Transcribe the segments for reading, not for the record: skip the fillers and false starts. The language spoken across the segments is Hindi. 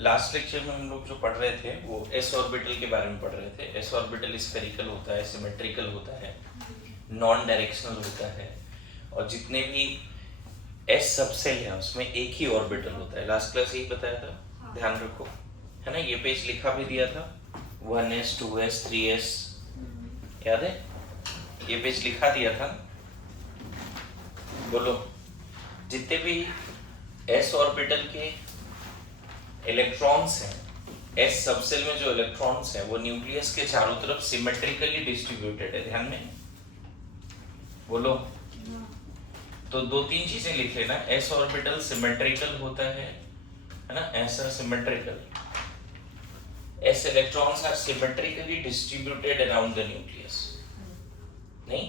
लास्ट लेक्चर में हम लोग जो पढ़ रहे थे वो एस ऑर्बिटल के बारे में पढ़ रहे थे। एस ऑर्बिटल स्फेरिकल होता है, सिमेट्रिकल होता है, नॉन डायरेक्शनल होता है, और जितने भी एस सबसेल है उसमें एक ही ऑर्बिटल होता है। लास्ट क्लास यही बताया था, ध्यान रखो, है ना। ये पेज लिखा भी दिया था, 1s 2s 3s, याद है? ये पेज लिखा दिया था। बोलो, जितने भी एस ऑर्बिटल के इलेक्ट्रॉन्स हैं, एस सबसेल में जो इलेक्ट्रॉन्स हैं वो न्यूक्लियस के चारों तरफ सिमेट्रिकली डिस्ट्रीब्यूटेड है। ध्यान में बोलो। तो दो तीन चीजें लिख लेना। एस ऑर्बिटल सिमेट्रिकल होता है ना, ऐसा symmetrical. S electrons are symmetrically distributed around the nucleus. नहीं,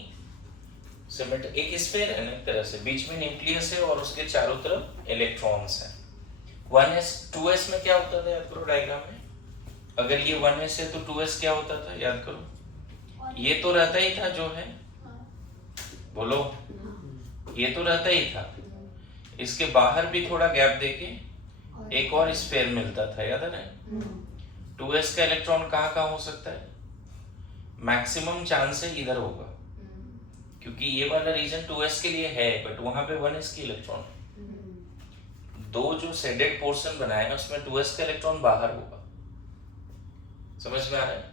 सिमेट्रिक एक स्फीयर है ना, एक तरह से बीच में न्यूक्लियस है और उसके चारों तरफ इलेक्ट्रॉन्स हैं। 1s 2s में क्या होता था, याद करो डायग्राम में। अगर ये 1s है तो 2s क्या होता था, याद करो। ये तो रहता ही था जो है, बोलो, ये तो रहता ही था। इसके बाहर भी थोड़ा गैप देके एक और स्फीयर मिलता था, याद है ना। 2s का इलेक्ट्रॉन कहाँ कहाँ हो सकता है? मैक्सिमम चांस है इधर होगा, क्योंकि ये वाला रीजन 2s के लिए है, बट वहां पे 1s की इलेक्ट्रॉन है। दो जो शेडेड पोर्शन बनाया है उसमें 2s का इलेक्ट्रॉन बाहर होगा। समझ में आ रहा है?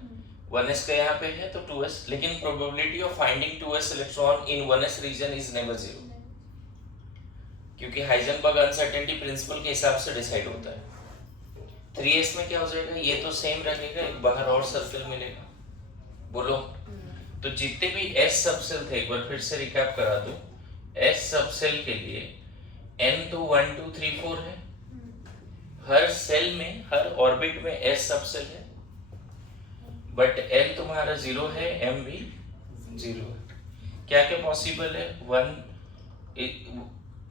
1s का यहाँ पे है तो 2s, लेकिन probability of finding 2s electron in 1s region is never zero, क्योंकि हाइजेनबर्ग अनसर्टेनिटी प्रिंसिपल के हिसाब से डिसाइड होता है। 3s में क्या हो जाएगा, ये तो सेम रहेगा, एक बाहर और सर्कल मिलेगा। बोलो, तो जितने भी एस सबसेल थे, एक बार फिर से रिकैप करा दो। एस सबसेल के लिए n तो 1 2 3 4 है। हर सेल में, हर ऑर्बिट में एस सबसेल है, बट n तुम्हारा 0 है, m भी 0 है। क्या क्या पॉसिबल है? 1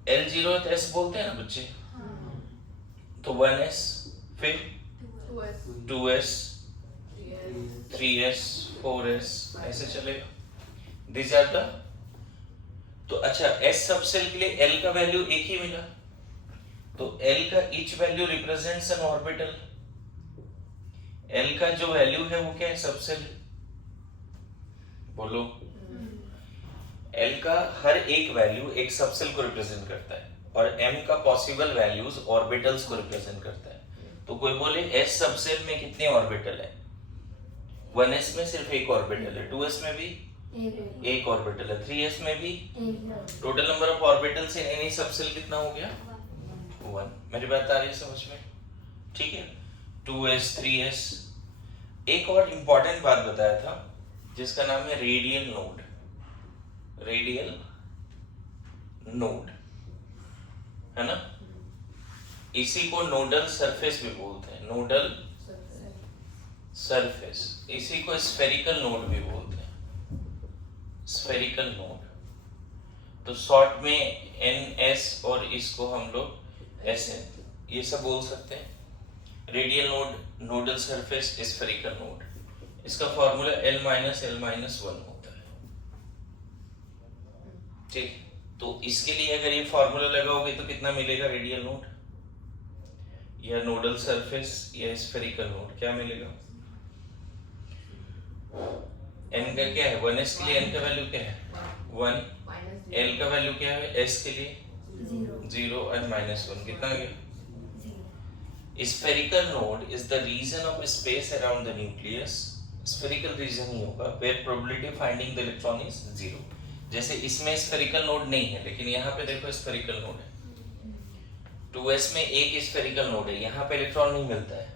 L0 है तो s बोलते हैं ना बच्चे, तो 1s, फिर 2s 3s 4s, ऐसे चलेगा। दिस आर द, तो अच्छा, एस सबसेल के लिए L का वैल्यू एक ही मिला, तो L का each value represents an orbital. L का जो वैल्यू है वो क्या है, सबसेल। बोलो, L का हर एक वैल्यू एक सबसेल को रिप्रेजेंट करता है, और M का पॉसिबल वैल्यूज ऑर्बिटल्स को रिप्रेजेंट करता है। तो कोई बोले S सबसेल में कितने ऑर्बिटल है? 1s में सिर्फ एक ऑर्बिटल है, 2s में भी एक ऑर्बिटल है, 3s में भी। Total number of orbitals in any subshell कितना हो गया? 1। मेरी बात आ रही है समझ में? ठीक है, 2s 3s। एक और इंपॉर्टेंट बात बताया था जिसका नाम है रेडियल नोड। रेडियल नोड, है ना। इसी को नोडल सरफेस भी बोलते हैं, नोडल सरफेस। इसी को स्फेरिकल नोड भी बोलते हैं, स्फेरिकल नोड। तो शॉर्ट में NS, और इसको हम लोग SN, ये सब बोल सकते हैं। Radial node, nodal surface, spherical node. इसका फॉर्मूला L-L-1 होता है। ठीक, तो इसके लिए अगर ये फॉर्मूला लगाओगे तो कितना मिलेगा रेडियल नोड या नोडल सरफेस या स्फेरिकल नोड, क्या मिलेगा? n का क्या है, 1s के लिए n का वैल्यू क्या है, 1। L का वैल्यू क्या है s के लिए, 0 और -1, कितना आ गया? Spherical node is the region of space around the nucleus, spherical region ही होगा, where probability of finding the electron is 0। जैसे इसमें spherical node नहीं है, लेकिन यहाँ पे देखो spherical node है। 2s में एक spherical node है, यहाँ पे इलेक्ट्रॉन नहीं मिलता है,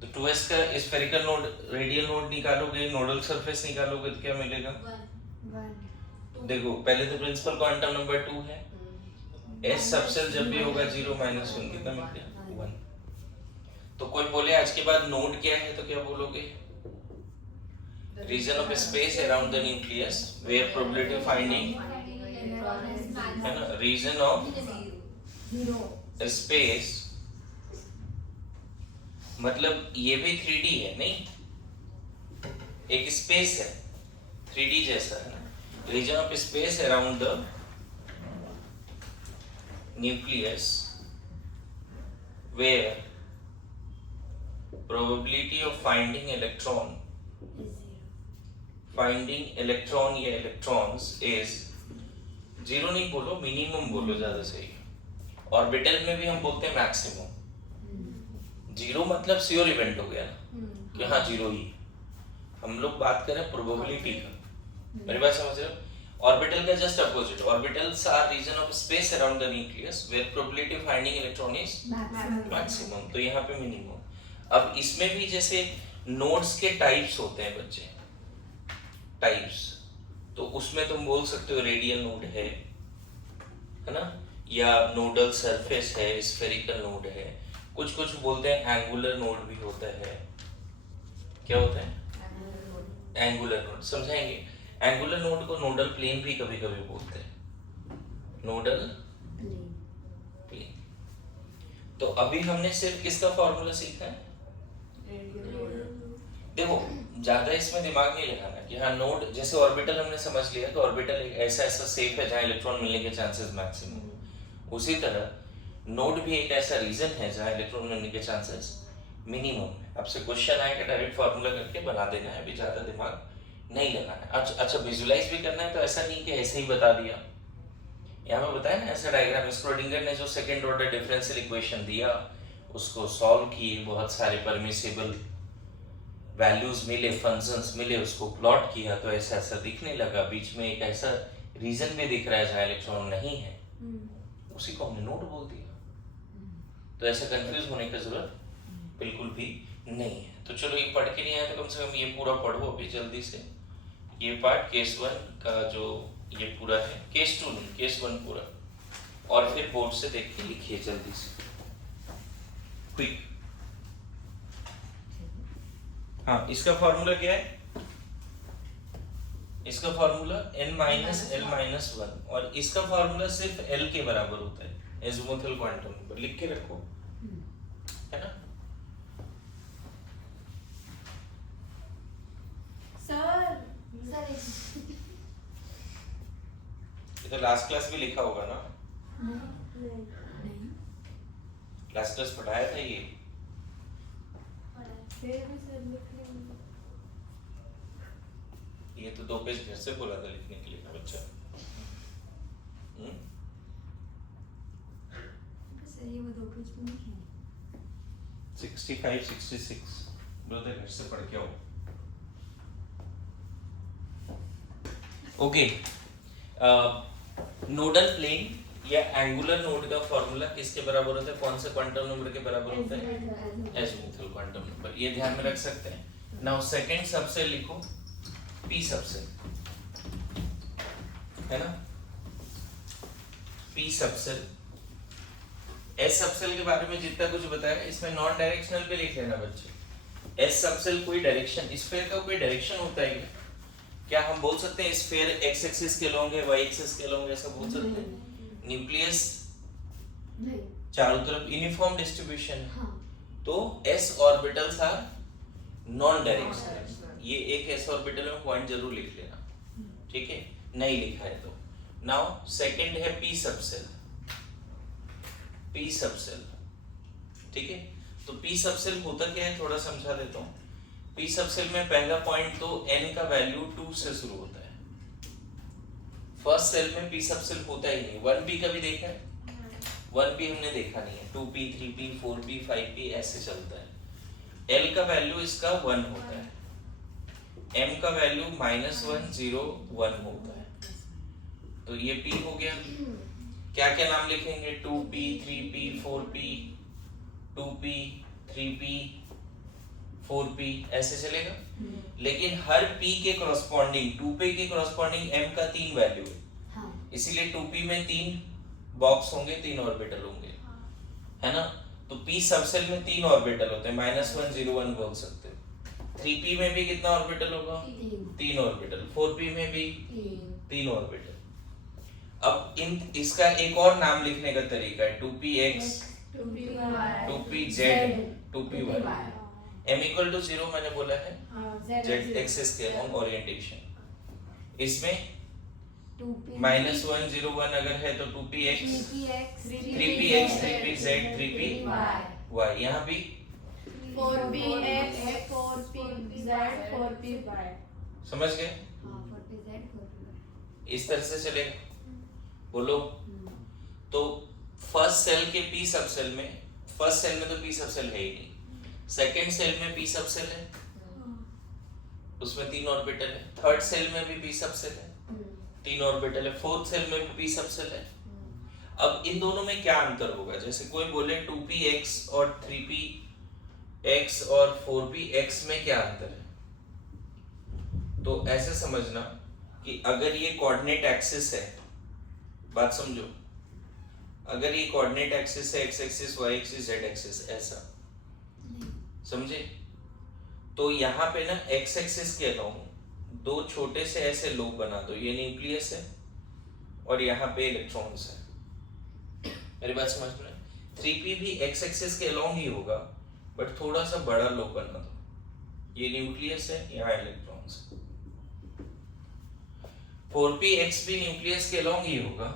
तो 2s का spherical node, रेडियल नोड निकालोगे, नोडल सरफेस निकालोगे तो क्या मिलेगा? 1। देखो, पहले तो प्रिंसिपल क्वांटम नंबर 2 है, S सबसेल जब भी होगा 0 -1, कितना मिल गया? 1। तो कोई बोले आज के बाद नोड क्या है, तो क्या बोलोगे? Region of space around the nucleus where probability of finding, है ना, रीजन ऑफ स्पेस, मतलब ये भी 3D है, नहीं, एक स्पेस है 3D जैसा, है ना। Region of space around the nucleus where probability of finding electron या electrons is जीरो नहीं बोलो, मिनिमम बोलो ज्यादा सही। ऑर्बिटल में भी हम बोलते हैं मैक्सिमम। जीरो मतलब श्योर इवेंट हो गया ना कि हाँ जीरो ही। हम लोग बात कर रहे हैं प्रोबेबिलिटी का, मेरी बात समझ रहे हो? ऑर्बिटल का just opposite, orbitals are region of space around the nucleus where probability of finding electron is maximum, तो यहाँ पे मिनिमम। अब इसमें भी जैसे नोड्स के टाइप्स होते हैं बच्चे, टाइप्स, तो उसमें तुम बोल सकते हो रेडियल नोड है ना, या नोडल सरफेस है, स्फेरिकल नोड है, कुछ बोलते हैं एंगुलर नोड भी होता है। क्या होता है? एंगुलर नोड, समझाएंगे। एंगुलर नोड को नोडल प्लेन भी कभी कभी बोलते हैं, नोडल प्लेन। तो अभी हमने सिर्फ किसका फॉर्मूला सीखा है? देखो ज्यादा इसमें दिमाग नहीं लगाना कि हाँ नोड, जैसे ऑर्बिटल हमने समझ लिया कि ऑर्बिटल एक ऐसा शेप है जहाँ इलेक्ट्रॉन मिलने के चांसेस मैक्सिमम, उसी तरह नोड भी एक ऐसा रीजन है जहाँ इलेक्ट्रॉन मिलने के चांसेस मिनिमम है। आपसे क्वेश्चन आएगा डायरेक्ट फार्मूला करके बना देना है, अभी ज्यादा दिमाग नहीं लगाना है। अच्छा विजुलाइज भी करना है तो ऐसा नहीं कि ऐसे ही बता दिया, यहाँ पे बताया ना ऐसा डायग्राम, स्क्रोडिंगर ने जो सेकंड ऑर्डर डिफरेंशियल इक्वेशन दिया उसको सॉल्व किए, बहुत सारे परमिसिबल वैल्यूज मिले, फंक्शंस मिले, उसको प्लॉट किया तो ऐसा ऐसा दिखने लगा, बीच में एक ऐसा रीजन भी दिख रहा है जहाँ इलेक्ट्रॉन नहीं है, उसी को हमने नोड बोल दिया। तो ऐसा कंफ्यूज होने की जरूरत बिल्कुल भी नहीं है। तो चलो ये पढ़ के नहीं आया तो कम से कम ये पूरा पढ़ो अभी जल्दी से, ये पार्ट केस 1 का जो ये पूरा है, केस 2 नहीं, केस 1 पूरा, और फिर बोर्ड से देख के लिखिए जल्दी से, क्विक। हाँ, इसका फॉर्मूला क्या है? इसका फॉर्मूला n-l-1, और इसका फॉर्मूला सिर्फ l के बराबर होता है, एज़िमुथल क्वांटम नंबर, लिख के रखो, है ना? सर ये तो लास्ट क्लास भी लिखा होगा ना? नहीं, लास्ट क्लास पढ़ाया था ये। ये तो 2 पेज घर से बोला था लिखने के लिए ना बच्चा। सही, वो 2 पेज में लिखे 65 66 ब्रदर घर से पढ़ के आओ। ओके, नोडल प्लेन या एंगुलर नोड का फॉर्मूला किसके बराबर होता है? कौन से क्वांटम नंबर के बराबर होता है? एज़िमुथल क्वांटम नंबर, ये ध्यान में रख सकते हैं। नाउ सेकंड सबसेल लिखो, पी सबसेल, है ना? पी सबसेल, एस सबसेल के बारे में जितना कुछ बताया इसमें नॉन डायरेक्शनल पे लिख लेना बच्चे। एस सबसेल कोई डायरेक्शन, स्फीयर का कोई डायरेक्शन होता है क्या? हम बोल सकते हैं स्फीयर एक्स एक्सिस के लोग वाई एक्सिस के लोग, ऐसा बोल सकते हैं? न्यूक्लियस चारों तरफ यूनिफॉर्म डिस्ट्रीब्यूशन है, तो S orbitals are non directional. ये एक एस ऑर्बिटल में पॉइंट जरूर लिख लेना, ठीक है? नहीं लिखा है तो। नाउ सेकंड है पी सबसेल, पी सबसेल, ठीक है? तो पी सबसेल होता क्या है थोड़ा समझा देता हूँ। पी सबसेल में पहला पॉइंट तो n का वैल्यू 2 से शुरू होता है। फर्स्ट सेल में पी सबसेल होता ही नहीं। 1p कभी देखा है? 1p हमने देखा नहीं है। 2p 3p 4p 5p ऐसे चलता है। l का वैल्यू इसका 1 होता है, m का वैल्यू -1 0 1 होता है। तो ये p हो गया। क्या क्या नाम लिखेंगे? 2p 3p 4p 2p 3p 4p ऐसे चलेगा। लेकिन हर p के कॉरस्पॉन्डिंग 2p के कॉरस्पॉन्डिंग m का 3 वैल्यू है, इसीलिए 2p में 3 बॉक्स होंगे, 3 ऑर्बिटल होंगे, है ना? तो p सबसेल में 3 ऑर्बिटल होते हैं, -1 0 1 बोल सकते हो। 3p में भी कितना ऑर्बिटल होगा? 3 ऑर्बिटल। 4p में भी 3 ऑर्बिटल। अब इसका एक और नाम लिखने का तरीका है, 2px 2pz 2py। m equal to 0 मैंने बोला है, z एक्सिस के अलोंग ओरिएंटेशन। इसमें -1 0 1 अगर है तो 2px 3px 3pz 3py, y, यहाँ भी 4px 4pz 4py। समझ गए? हाँ 40z 40y। इस तरह से चलेगा। बोलो। तो फर्स्ट सेल के पी सब सेल में, फर्स्ट सेल में तो पी सब सेल है ही नहीं, सेकंड सेल में पी सब सेल है, उसमें 3 ऑर्बिटल है, थर्ड सेल में भी पी सब सेल है, 3 ऑर्बिटल है, फोर्थ सेल में भी पी सब सेल है। अब इन दोनों में क्या अंतर होगा? जैसे कोई बोले 2px और 3px और 4px में क्या अंतर है? तो ऐसे समझना कि अगर ये कोऑर्डिनेट एक्सिस है, बात समझो, अगर ये कोऑर्डिनेट एक्सिस है, x axis, y axis, z axis, ऐसा समझे, तो यहाँ पे ना x एक्सिस के अलाउंग 2 छोटे से ऐसे लोब बना दो, ये न्यूक्लियस है और यहाँ पे इलेक्ट्रॉन्स है। मेरी बात समझ में? 3p भी x एक्सिस के अलाउंग ही होगा, बट थोड़ा सा बड़ा लोब बना दो, ये न्यूक्लियस है, यहाँ इलेक्ट्रॉन्स है। 4px भी न्यूक्लियस के अलाउंग ही होगा,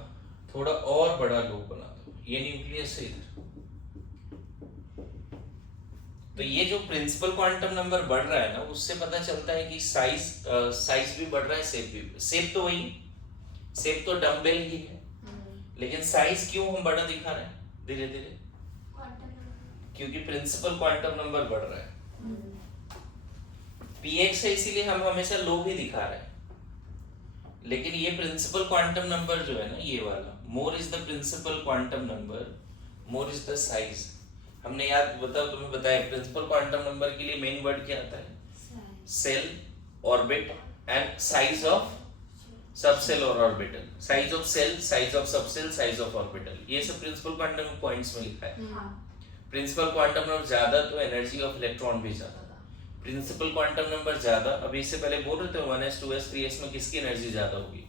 थोड़ा और बड़ा लोब बना दो, ये न्यूक्लियस है इधर। तो ये जो प्रिंसिपल क्वांटम नंबर बढ़ रहा है ना, उससे पता चलता है कि साइज भी बढ़ रहा है, शेप तो वही, शेप तो डम्बेल ही है, लेकिन साइज क्यों हम बड़ा दिखा रहे हैं धीरे धीरे? क्योंकि प्रिंसिपल क्वांटम नंबर बढ़ रहा है। px है इसीलिए हम हमेशा लो ही दिखा रहे हैं, लेकिन ये प्रिंसिपल क्वांटम नंबर जो है ना, ये वाला, more is the principal quantum number, more is the size. हमने याद बताओ, तुम्हें बताया प्रिंसिपल क्वांटम नंबर के लिए मेन वर्ड क्या आता है? Shell, orbit and size of subshell और orbital. Size of shell, size of subshell, size of orbital, ये सब प्रिंसिपल क्वांटम पॉइंट्स में लिखा है। प्रिंसिपल क्वांटम नंबर ज्यादा तो एनर्जी ऑफ इलेक्ट्रॉन भी ज्यादा। प्रिंसिपल क्वांटम नंबर ज्यादा, अभी इससे पहले बोल रहे थे 1s 2s 3s में किसकी एनर्जी ज्यादा होगी?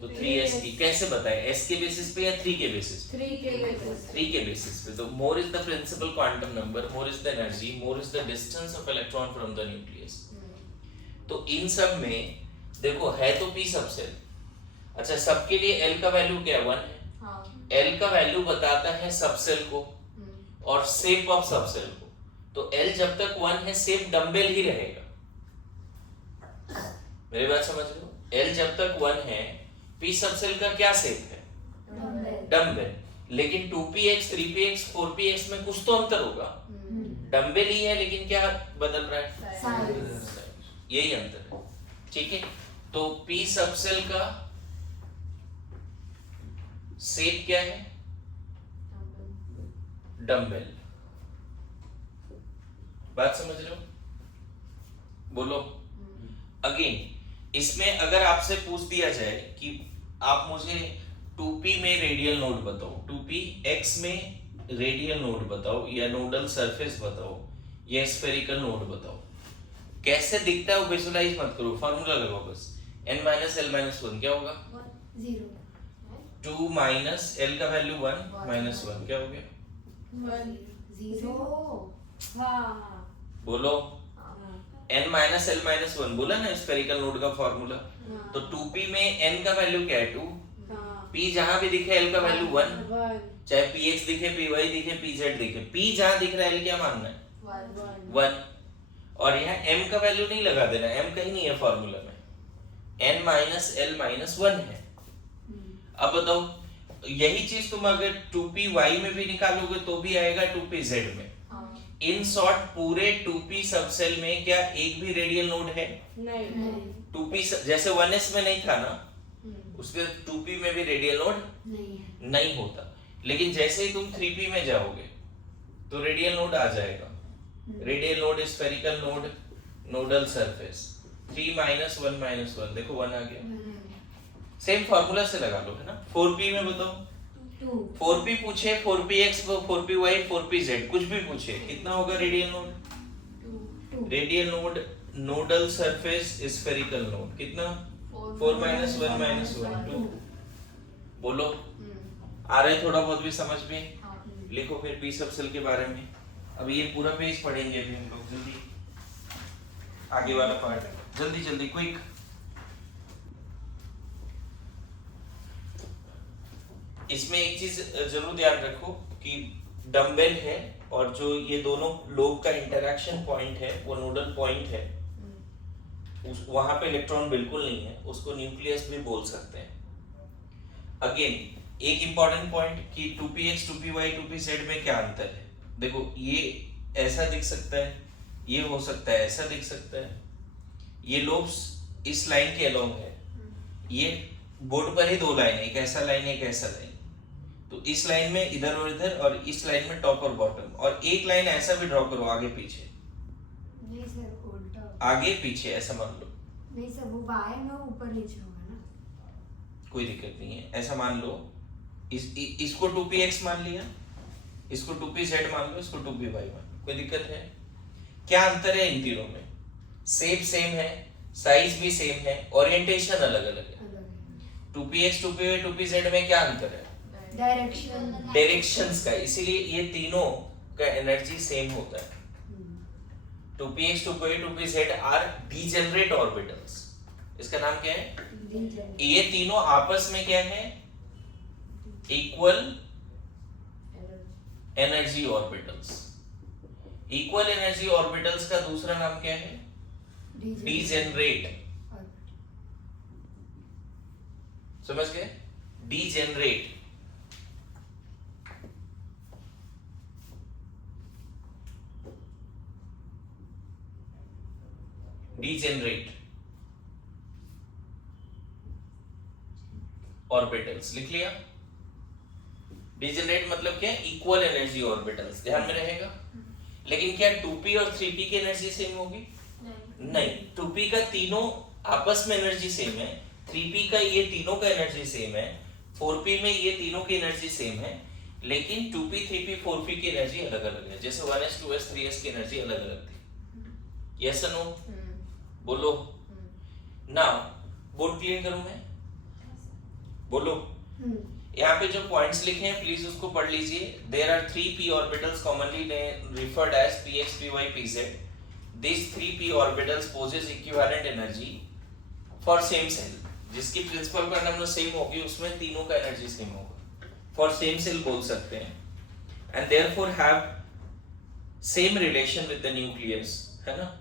तो 3s की। कैसे बताए? s के बेसिस पे या 3 के बेसिस पे? 3 के बेसिस पे। तो more is the principal quantum number, more is the energy, more is the distance of electron from the nucleus. तो इन सब में देखो है तो p सबसेल। अच्छा, सबके लिए l का वैल्यू क्या है? 1 है। l का वैल्यू बताता है सबसेल को और शेप ऑफ सबसेल को। तो l जब तक 1 है, शेप डम्बेल ही रहेगा। मेरी बात समझ रहे हो? l जब तक 1 है, p सबसेल का क्या शेप है? डम्बेल। लेकिन 2px 3px 4px में कुछ तो अंतर होगा, डम्बेल ही है, लेकिन क्या बदल रहा है? साइज। यही अंतर है, ठीक है। तो p सबसेल का शेप क्या है? डम्बेल। बात समझ रहे हो? बोलो। अगेन इसमें अगर आपसे पूछ दिया जाए कि आप मुझे 2p में रेडियल नोड बताओ, 2px में रेडियल नोड बताओ, या नोडल सरफेस बताओ, या स्फेरिकल नोड बताओ, कैसे दिखता है वो विजुअलाइज मत करो, फार्मूला लगाओ बस। n माइनस l माइनस 1 क्या होगा? 0। 2 माइनस l का वैल्यू 1 माइनस 1 क्या हो गया? 0। हाँ। बोलो। n माइनस l माइनस 1 बोला ना स्फेरिकल नोड का फॉर्मूला। तो 2p में n का वैल्यू क्या है? 2। p जहां भी दिखे l का वैल्यू 1, चाहे px दिखे, py दिखे, pz दिखे, p जहां दिख रहा है l क्या मानना है? 1। और यहाँ m का वैल्यू नहीं लगा देना, m कहीं नहीं है फॉर्मूला में, n माइनस l माइनस 1 है। अब बताओ, यही चीज तुम अगर 2py में भी निकालोगे तो भी आएगा 2pz में। इन शॉर्ट पूरे 2p सबसेल में क्या एक भी रेडियल नोड है? नहीं। 2p जैसे 1s में नहीं था ना, उसके 2p में भी रेडियल नोड नहीं होता। लेकिन जैसे ही तुम 3p में जाओगे तो रेडियल नोड आ जाएगा। Radial node, spherical node, nodal surface. 3 minus 1 minus 1, देखो 1 आ गया। सेम फार्मूला से लगा लो, है ना। 4p में बताओ, 4p पूछे, 4px, 4py, 4pz, कुछ भी पूछे, कितना होगा radial node? Radial node, nodal surface, spherical node, कितना? 4 माइनस 1 माइनस 1 2। बोलो। आ रहा है थोड़ा बहुत भी समझ में? लिखो फिर p सबसेल के बारे में। अब ये पूरा पेज पढ़ेंगे अभी हम लोग, जल्दी आगे वाला पार्ट, जल्दी जल्दी क्विक। इसमें एक चीज जरूर ध्यान रखो कि डम्बेल है और जो ये दोनों लोब का इंटरेक्शन पॉइंट है वो नोडल पॉइंट है, वहां पे इलेक्ट्रॉन बिल्कुल नहीं है, उसको न्यूक्लियस भी बोल सकते हैं। अगेन एक इंपॉर्टेंट पॉइंट कि 2px 2py 2pz में क्या अंतर है। देखो ये ऐसा दिख सकता है, ये हो सकता है ऐसा दिख सकता है, ये लोब्स इस लाइन के अलोंग है, ये बोर्ड पर ही दो लाइन है, एक ऐसा लाइन एक ऐसा लाइन, तो इस लाइन में इधर और इधर और इस लाइन में टॉप और बॉटम, और एक लाइन ऐसा भी ड्रॉ करो आगे पीछे, नहीं सर उल्टा, आगे पीछे ऐसा मान लो, नहीं सर वो वाई में ऊपर नीचे होगा ना, कोई दिक्कत नहीं है। ऐसा मान लो इसको 2px मान लिया, इसको 2pz मान लो, इसको 2py मान लो, कोई दिक्कत है? क्या अंतर है इन तीनों में? शेप सेम है, साइज भी सेम है, ओरिएंटेशन अलग अलग है। अलग है 2px 2py 2pz में क्या अंतर है? डायरेक्शन, डायरेक्शंस का, इसीलिए ये तीनों का एनर्जी सेम होता है। 2px 2py 2pz are degenerate orbitals. इसका नाम क्या है? ये तीनों आपस में क्या है? Equal energy orbitals. Equal energy orbitals का दूसरा नाम क्या है? डीजेनरेट। समझ गए? डीजेनरेट। डीजेनरेट ऑर्बिटल्स लिख लिया। डीजेनरेट मतलब क्या? इक्वल एनर्जी ऑर्बिटल्स, ध्यान में रहेगा। लेकिन क्या 2p और 3p की एनर्जी सेम होगी? नहीं। 2p का तीनों आपस में एनर्जी सेम है, 3p का ये तीनों का एनर्जी सेम है, 4p में ये तीनों की एनर्जी सेम है, लेकिन 2p 3p 4p की एनर्जी अलग अलग है। जैसे 1s 2s 3s की एनर्जी अलग अलग थी। Yes no? बोलो ना। बोर्ड क्लियर करूं मैं? बोलो। यहाँ पे जो पॉइंट्स लिखे हैं प्लीज उसको पढ़ लीजिए। There are 3p orbitals commonly referred as px py pz। This 3p orbitals possess equivalent energy for same shell. जिसकी प्रिंसिपल का नंबर सेम होगी उसमें तीनों का एनर्जी सेम होगा। फॉर सेम सेल बोल सकते हैं। And therefore have same relation with the nucleus, है ना।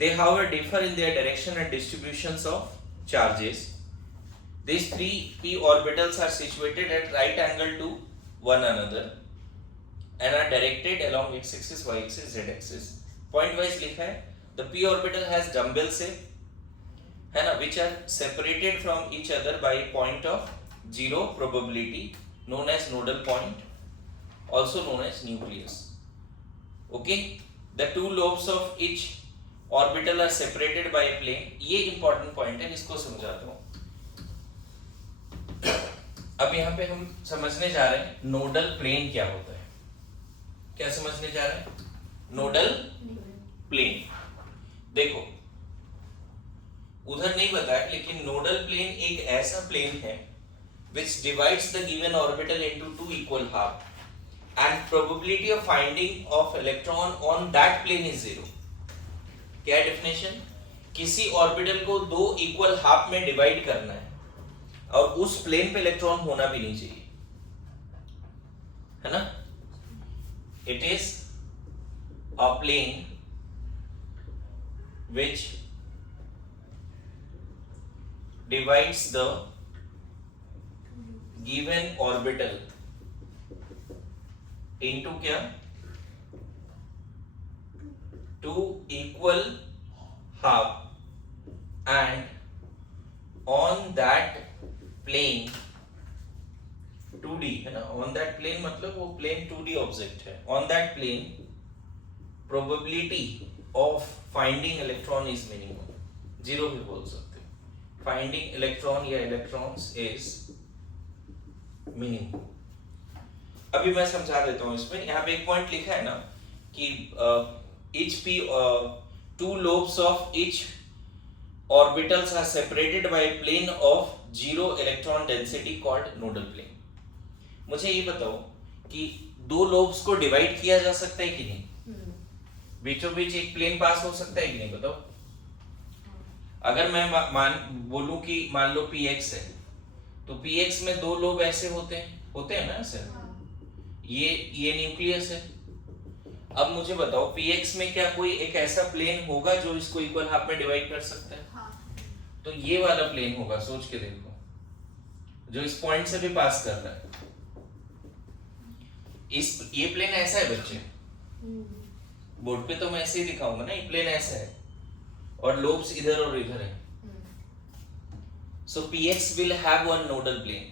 They however differ in their direction and distributions of charges. These 3p orbitals are situated at right angle to one another and are directed along x-axis, y-axis, z-axis. Point wise लिखा है। The p orbital has dumbbell shape, है ना, which are separated from each other by a point of zero probability known as nodal point, also known as nucleus. Okay, the two lobes of each orbital are separated by a plane. ये इंपॉर्टेंट पॉइंट है, इसको समझाता हूं। अब यहां पे हम समझने जा रहे हैं नोडल प्लेन क्या होता है। क्या समझने जा रहे हैं? Nodal plane. देखो उधर नहीं बताया, लेकिन नोडल प्लेन एक ऐसा प्लेन है which divides the given orbital into two equal half and probability of finding of electron on that plane is zero। क्या है डेफिनेशन? किसी ऑर्बिटल को दो इक्वल हाफ में डिवाइड करना है और उस प्लेन पे इलेक्ट्रॉन होना भी नहीं चाहिए, है ना। It is a plane which divides the given orbital into क्या? two equal half and on that plane 2D, है ना। on that plane मतलब वो plane 2D ऑब्जेक्ट है। on that plane probability of finding electron is minimum, zero भी बोल सकते हो। finding electron या electrons is minimum। अभी मैं समझा देता हूँ इसमें। यहाँ पे एक पॉइंट लिखा है ना कि each p two lobes of each orbitals are separated by a plane of zero electron density called nodal plane। मुझे ये बताओ कि दो लोब्स को डिवाइड किया जा सकता है कि नहीं? बीचों बीच एक प्लेन पास हो सकता है कि नहीं? बताओ। अगर मैं बोलूं कि मान लो px है, तो px में दो लोब ऐसे होते हैं ना ऐसे। ये न्यूक्लियस है अब मुझे बताओ px में क्या कोई एक ऐसा प्लेन होगा जो इसको इक्वल हाफ में डिवाइड कर सकता है? हाँ। तो ये वाला प्लेन होगा, सोच के देखो, जो इस पॉइंट से भी पास कर रहा है। ये प्लेन ऐसा है बच्चे, बोर्ड पे तो मैं ऐसे ही दिखाऊंगा ना, ये प्लेन ऐसा है और लोब्स इधर और इधर है। So px will have one nodal plane,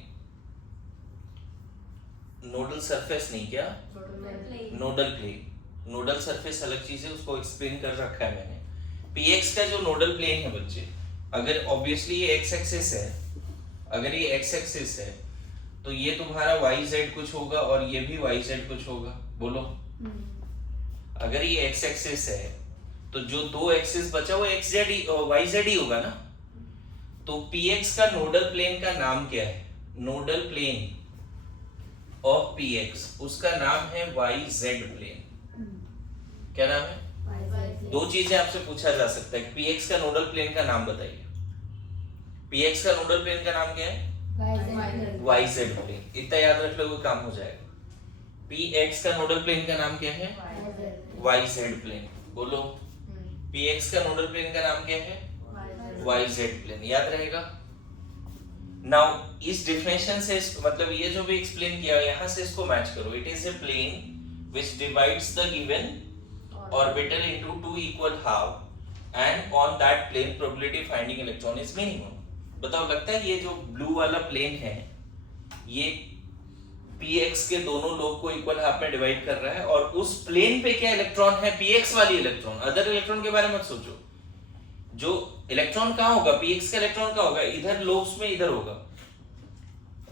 nodal surface नहीं, क्या नोडल प्लेन। नोडल सरफेस अलग चीज है, उसको एक्सप्लेन कर रखा है मैंने। px का जो नोडल प्लेन है बच्चे, अगर ऑब्वियसली ये x एक्सिस है, अगर ये x एक्सिस है तो ये तुम्हारा yz कुछ होगा और ये भी yz कुछ होगा। बोलो, अगर ये x एक्सिस है तो जो दो एक्सिस बचा वो yz ही होगा ना। तो px का नोडल प्लेन का नाम क्या है? नोडल प्लेन ऑफ px, उसका नाम है yz प्लेन। क्या नाम है? दो चीजें आपसे पूछा जा सकता है, px का नोडल प्लेन का नाम बताइए। px का नोडल प्लेन का नाम क्या है? yz plane. इतना याद रख लो, काम हो जाएगा। px का नोडल प्लेन का नाम क्या है? yz plane. बोलो, px का नोडल प्लेन का नाम क्या है? yz plane. याद रहेगा। नाउ इस डिफिनेशन से मतलब ये जो भी एक्सप्लेन किया यहाँ से इसको मैच करो। It is a plane which divides the given orbital into two equal half and on that plane probability finding electron is minimum. बताओ, लगता है ये जो ब्लू वाला प्लेन है ये px के दोनों लोब को इक्वल हाफ में डिवाइड कर रहा है और उस प्लेन पे क्या इलेक्ट्रॉन है? px वाली इलेक्ट्रॉन। अदर इलेक्ट्रॉन के बारे में मत सोचो। जो इलेक्ट्रॉन कहां होगा? px का इलेक्ट्रॉन कहां होगा? इधर लोब्स में, इधर होगा।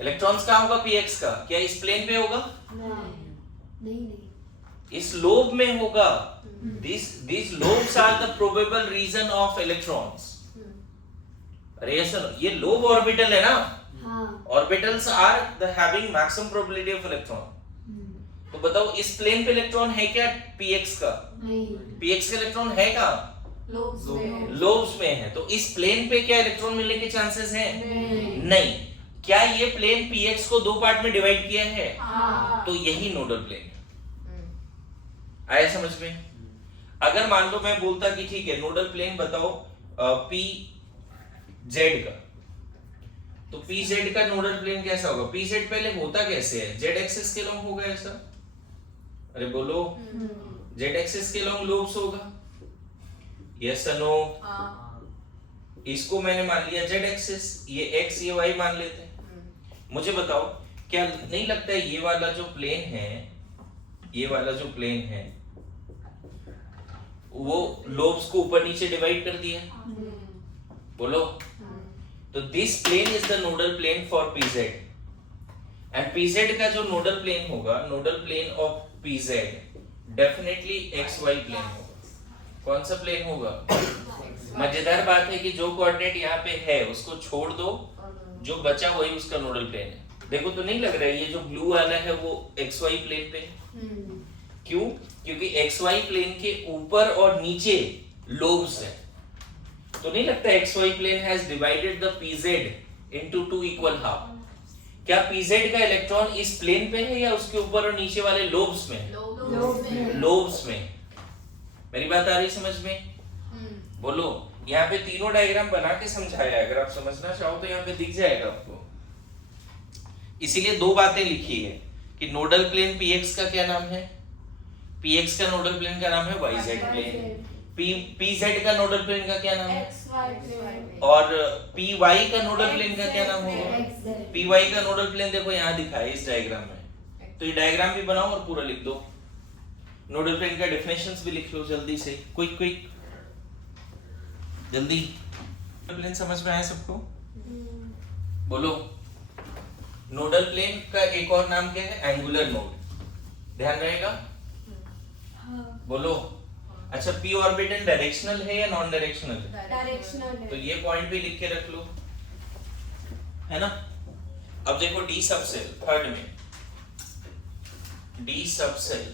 इलेक्ट्रॉन्स कहां होगा px का? क्या इस प्लेन पे होगा? नहीं, इस लोब में होगा। these lobes are the probable region of electrons। अरे ये सुनो, ये लोब ऑर्बिटल है ना। हाँ। Orbitals are the having maximum probability of electron. तो बताओ इस प्लेन पे इलेक्ट्रॉन है क्या px का? नहीं। px का इलेक्ट्रॉन है कहां? लोब्स में है। तो इस प्लेन पे क्या इलेक्ट्रॉन मिलने के चांसेस हैं? नहीं। क्या ये प्लेन px को दो पार्ट में डिवाइड किया है? हाँ। तो यही नोडल प्लेन है। आया समझ में? अगर मान लो मैं बोलता कि ठीक है नोडल प्लेन बताओ pz का, तो pz का नोडल प्लेन कैसा होगा? pz पहले होता कैसे है? z एक्सिस के लॉन्ग होगा ऐसा। अरे बोलो, z एक्सिस के लॉन्ग लोब्स होगा। यस या नो? इसको मैंने मान लिया z एक्सिस, ये x ये y मान लेते हैं। मुझे बताओ, क्या नहीं लगता है ये वाला जो प्लेन है, ये वाला जो प्लेन है वो लोब्स को ऊपर नीचे डिवाइड कर दिया? बोलो, तो this plane is the nodal plane for pz and pz का जो नोडल प्लेन होगा, nodal plane of pz definitely xy plane होगा। कौन सा प्लेन होगा? मजेदार बात है कि जो कोऑर्डिनेट यहाँ पे है उसको छोड़ दो, जो बचा वही उसका नोडल प्लेन है। देखो तो नहीं लग रहा है ये जो ब्लू वाला है वो xy प्लेन पे है। क्यों? क्योंकि xy प्लेन के ऊपर और नीचे लोब्स है। तो नहीं लगता xy plane has divided the pz into two equal half. क्या pz का इलेक्ट्रॉन इस प्लेन पे है या उसके ऊपर और नीचे वाले लोब्स में? लोब्स में। मेरी बात आ रही समझ में? बोलो, यहाँ पे तीनों डायग्राम बना के समझाया है, अगर आप समझना चाहो तो यहाँ पे दिख जाएगा आपको। इसीलिए दो बातें लिखी है कि नोडल प्लेन px का क्या नाम है? px का नोडल प्लेन का नाम है yz प्लेन। pz का नोडल प्लेन का क्या नाम है? और py का नोडल प्लेन का क्या नाम होगा? py का नोडल प्लेन देखो यहाँ दिखा है इस डायग्राम में। तो ये डायग्राम भी बनाओ और पूरा लिख दो। नोडल प्लेन का डेफिनेशंस भी लिख लो जल्दी से, क्विक जल्दी। नोडल प्लेन समझ में आया सबको? बोलो, नोडल प्लेन का एक और नाम क्या है? Angular node. ध्यान रहेगा? बोलो। अच्छा, p ऑर्बिटल डायरेक्शनल है या नॉन डायरेक्शनल है? डायरेक्शनल है। तो ये पॉइंट भी लिख के रख लो, है ना। अब देखो डी सबसेल, थर्ड में डी सबसेल,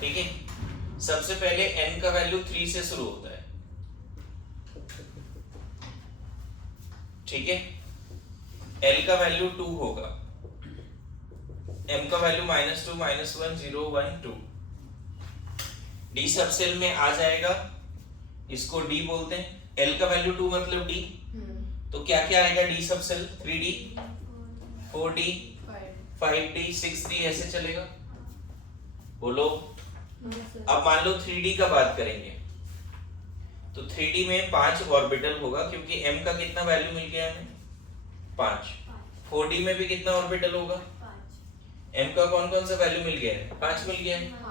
ठीक है। सबसे पहले n का वैल्यू 3 से शुरू होता है, ठीक है। l का वैल्यू 2 होगा, m का वैल्यू -2 -1 0 1 2, डी सबसेल में आ जाएगा, इसको डी बोलते हैं। एल का वैल्यू 2 मतलब डी, तो क्या क्या आएगा D subshell? 3D, 4D, 5D, 6D, ऐसे चलेगा। बोलो। अब मान लो 3D का बात करेंगे, तो 3D में 5 ऑर्बिटल होगा, क्योंकि m का कितना वैल्यू मिल गया हमें? 5। 4D में भी कितना ऑर्बिटल होगा? m का कौन कौन सा वैल्यू मिल गया है? 5 मिल गया है।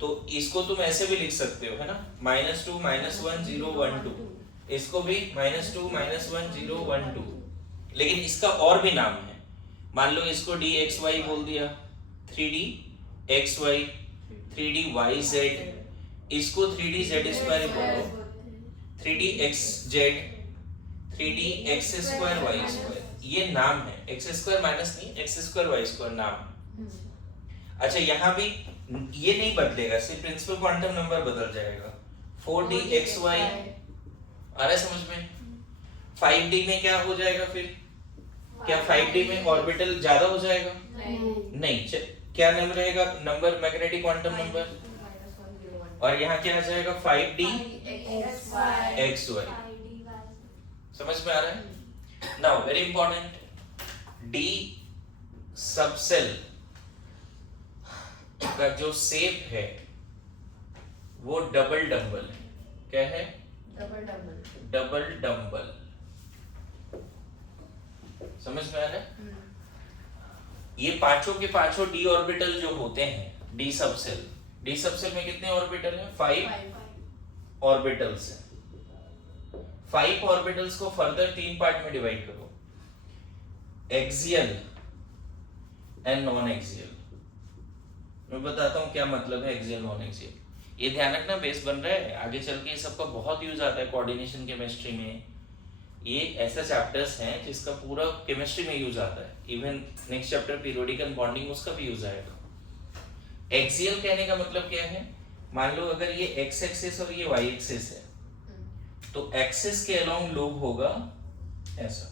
तो इसको तुम ऐसे भी लिख सकते हो, है ना, -2 -1 0 1 2, इसको भी -2 -1 0 1 2, लेकिन इसका और भी नाम है। मान लो इसको dxy बोल दिया, 3D xy, 3D yz, इसको 3D z² बोलो, 3D xz, 3D x² y², ये नाम है। x² माइनस नहीं, x² y² नाम। अच्छा, यहाँ भी ये नहीं बदलेगा, सिर्फ प्रिंसिपल क्वांटम नंबर बदल जाएगा। 4D xy आ रहा है समझ में? 5D में क्या हो जाएगा फिर? क्या 5D में ऑर्बिटल ज्यादा हो जाएगा? नहीं। क्या नंबर रहेगा? Number magnetic quantum number. और यहाँ क्या आ जाएगा? 5D xy। समझ में आ रहा है? Now very important, D subshell का जो शेप है वो डबल डंबल है। क्या है? Double dumbbell. समझ में आ रहा है? ये पांचों के पांचों डी ऑर्बिटल जो होते हैं, डी सबसेल में कितने ऑर्बिटल हैं? 5 ऑर्बिटल्स हैं। 5 ऑर्बिटल्स को फर्दर 3 पार्ट में डिवाइड करो, एक्सियल एंड नॉन एक्सियल। मैं बताता हूँ क्या मतलब है एक्सियल नॉन एक्सियल। ये ध्यान रखना, बेस बन रहा है, आगे चल के सबका बहुत यूज आता है कोऑर्डिनेशन केमिस्ट्री में। ये ऐसा चैप्टर्स हैं जिसका पूरा केमिस्ट्री में यूज आता है। Even next chapter periodic bonding, उसका भी यूज आएगा। एक्सियल कहने का मतलब क्या है? मान लो अगर ये एक्स एक्सिस और ये वाई एक्सिस है, तो एक्सिस के अलोंग लूप होगा ऐसा,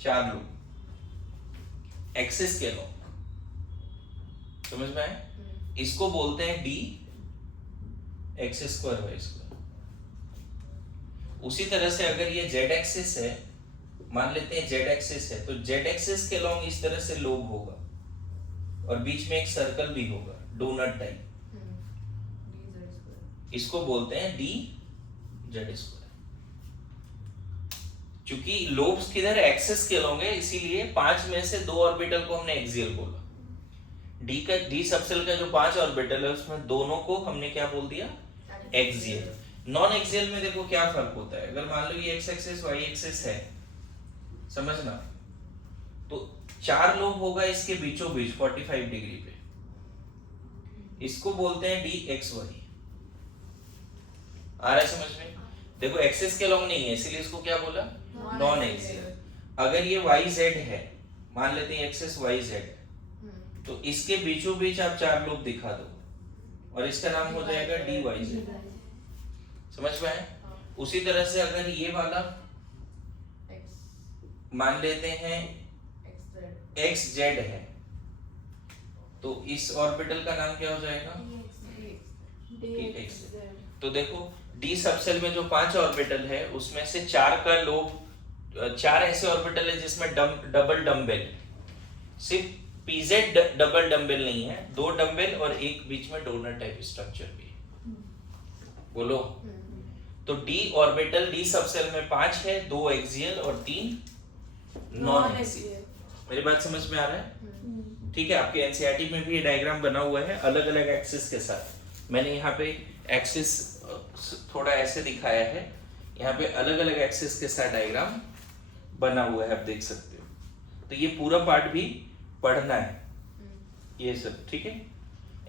4 लूप एक्सिस के अलोंग। समझ में आए? इसको बोलते हैं डी x² y²। उसी तरह से अगर ये z एक्सिस है, मान लेते हैं z एक्सिस है, तो z एक्सिस के अलोंग इस तरह से लोब होगा और बीच में एक सर्कल भी होगा, डोनट टाइप। इसको बोलते हैं डी z²। क्योंकि लोब्स किधर एक्सिस के अलोंग है, इसीलिए 5 में से 2 ऑर्बिटल को हमने एक्सियल बोला। डी सबसेल का जो 5 ऑर्बिटल है उसमें दोनों को हमने क्या बोल दिया? एक्सियल। नॉन एक्सियल में देखो क्या फर्क होता है। अगर मान लो ये एक्स एक्सिस वाई एक्सिस है, समझना, तो 4 लोब होगा इसके बीचों बीच 45 डिग्री पे, इसको बोलते हैं डी एक्स वाई। आ रहा है समझ में? देखो एक्सिस के अलोंग नहीं है, इसीलिए इसको क्या बोला? Non axial. अगर ये वाई जेड है, मान लेते हैं एक्सिस वाई जेड, तो इसके बीचों बीच आप 4 लोब दिखा दो और इसका नाम हो जाएगा डी वाई जेड। समझ में आए? उसी तरह से अगर ये वाला मान लेते हैं एक्स जेड है, तो इस ऑर्बिटल का नाम क्या हो जाएगा? तो देखो डी सबसेल में जो 5 ऑर्बिटल है उसमें से 4 का लोब, 4 ऐसे ऑर्बिटल है जिसमें डबल डंबल, सिर्फ पीजेड डबल डंबल नहीं है, 2 डंबल और एक बीच में डोनट टाइप स्ट्रक्चर भी है। बोलो। तो डी ऑर्बिटल डी सबसेल में 5 है, 2 एक्सियल और 3 नॉन एक्सियल। मेरी बात समझ में आ रहा है? ठीक है। आपके एनसीईआरटी में भी ये डायग्राम बना हुआ है अलग अलग एक्सिस के साथ। मैंने यहाँ पे एक्सिस थोड़ा ऐसे दिखाया है, यहाँ पे अलग अलग एक्सिस के साथ डायग्राम बना हुआ है, आप देख सकते हो। तो ये पूरा पार्ट भी पढ़ना है ये सब, ठीक है।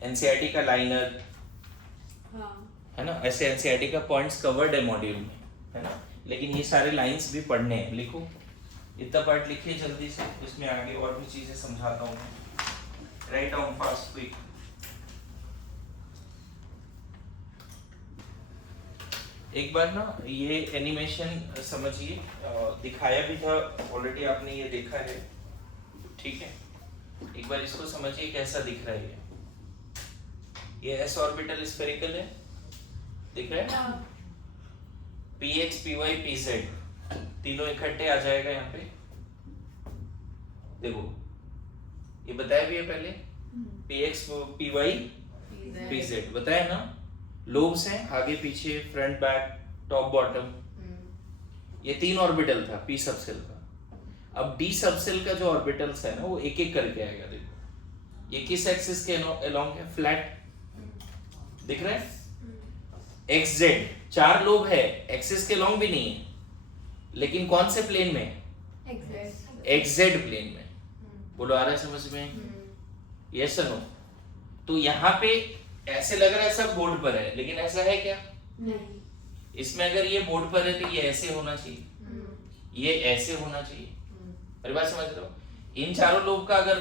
एनसीईआरटी का लाइनर है ना, ऐसे एनसीईआरटी का पॉइंट्स कवर्ड है मॉड्यूल में, है ना, लेकिन ये सारे लाइंस भी पढ़ने हैं। लिखो, इतना पार्ट लिखिए जल्दी से, इसमें आगे और भी चीजें समझाता हूँ मैं। Write down fast quick. एक बार ना ये एनिमेशन समझिए, दिखाया भी था ऑलरेडी, आपने ये देखा है, ठीक है। एक बार इसको समझिए कैसा दिख रहा है। ये एस ऑर्बिटल स्फेरिकल है, दिख रहा है? px py pz तीनों इकट्ठे आ जाएगा यहाँ पे। देखो ये बताया भी है पहले, px py pz बताया ना। लोब्स हैं आगे पीछे, फ्रंट बैक, टॉप बॉटम। ये 3 ऑर्बिटल था p सबसेल का। अब d सबसेल का जो ऑर्बिटल्स है ना वो एक एक करके आएगा। देखो ये किस एक्सिस के अलोंग है? फ्लैट दिख रहा है? xz 4 लोब है, एक्सिस के अलोंग भी नहीं है, लेकिन कौन से प्लेन में? xz प्लेन में। बोलो आ रहा है समझ में? Yes no? तो यहाँ पे ऐसे लग रहा है सब बोर्ड पर है, लेकिन ऐसा है क्या? नहीं। इसमें अगर ये बोर्ड पर है तो ये ऐसे होना चाहिए, ये ऐसे होना चाहिए। मेरी बात समझ रहे हो? इन चारों लोब का अगर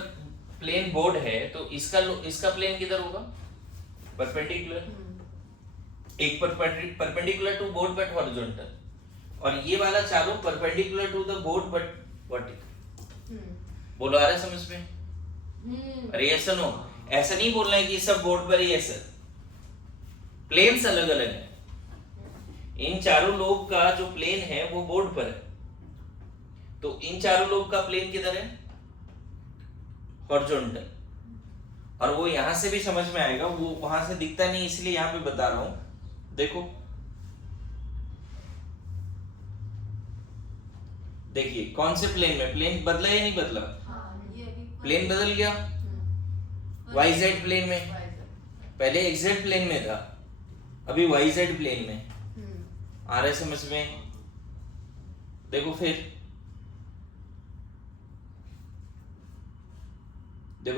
प्लेन बोर्ड है तो इसका प्लेन किधर होगा? परपेंडिकुलर। एक perpendicular to board but horizontal, और ये वाला चारों perpendicular to the board but vertical. बोलो आ रहा है समझ में? अरे यस नो? ऐसा नहीं बोलना है कि सब बोर्ड पर ही है सर, प्लेन्स अलग अलग है। इन चारों लोब का जो प्लेन है वो बोर्ड पर है, तो इन चारों लोब का प्लेन किधर है? हॉरिजॉन्टल। और वो यहां से भी समझ में आएगा, वो वहां से दिखता नहीं इसलिए यहां पे बता रहा हूं। देखो देखिए कौन से प्लेन में? प्लेन बदला या नहीं बदला? प्लेन बदल गया। YZ प्लेन में, पहले XZ प्लेन में था, अभी YZ प्लेन में। आ रहा है समझ में? देखो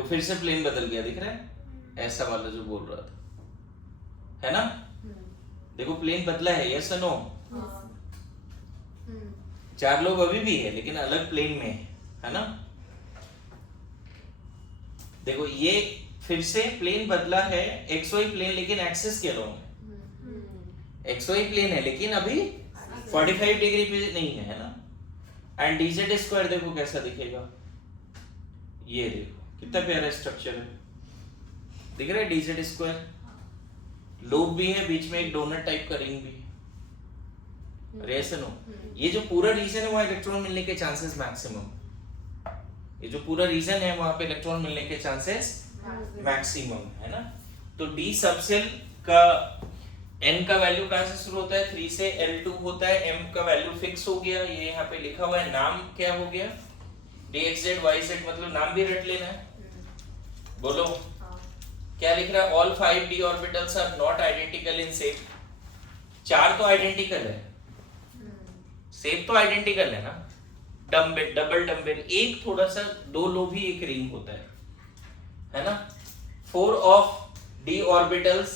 फिर से प्लेन बदल गया, दिख रहा है? ऐसा वाला जो बोल रहा था, है ना? देखो प्लेन बदला है, यस नो? 4 लोग अभी भी है लेकिन अलग प्लेन में है ना? देखो ये फिर से प्लेन बदला है, XY प्लेन लेकिन एक्सिस के अलोंग है। XY प्लेन है लेकिन अभी 45 डिग्री पे नहीं है ना? एंड dz स्क्वायर देखो कैसा दिखेगा, ये देखो कितना प्यारा स्ट्रक्चर है, दिख रहा है? dz स्क्वायर लोब भी है, बीच में एक डोनट टाइप का रिंग भी है। रेसन हो, ये जो पूरा रीजन है वहां इलेक्ट्रॉन मिलने के चांसेस मैक्सिमम, ये जो पूरा रीजन है वहां पे इलेक्ट्रॉन मिलने के चांसेस मैक्सिमम है ना? तो डी सबसेल का n का वैल्यू कहां से शुरू होता है? 3 से L2 होता है। m का वैल्यू फिक्स हो गया, ये यहाँ पे लिखा हुआ है। नाम क्या हो गया? dxz yz, मतलब नाम भी रट लेना है। बोलो क्या लिख रहा है? All 5 d orbitals are not identical in shape. 4 तो आइडेंटिकल है, शेप तो आइडेंटिकल है ना? डम्बेल, डबल डम्बेल, एक थोड़ा सा 2 लोब ही एक रिंग होता है ना? 4 ऑफ d ऑर्बिटल्स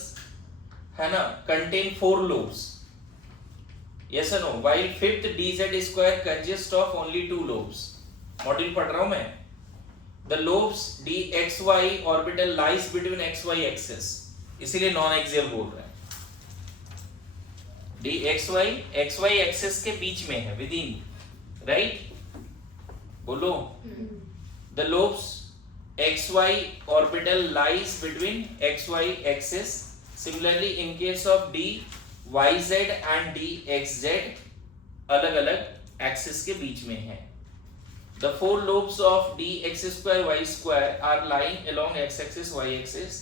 है ना contain 4 lobes, yes or no? While fifth dz square consists of only 2 lobes. Module पढ़ रहा हूं मैं। The lobes dxy orbital lies between xy axis, इसीलिए नॉन एक्सियल बोल रहे हैं। dxy xy axis के बीच में है, within, right? बोलो the lobes xy orbital lies between xy axis. Similarly, in case of d yz and dxz अलग अलग एक्सिस के बीच में है। The 4 lobes of dx square y square are lying along x axis y axis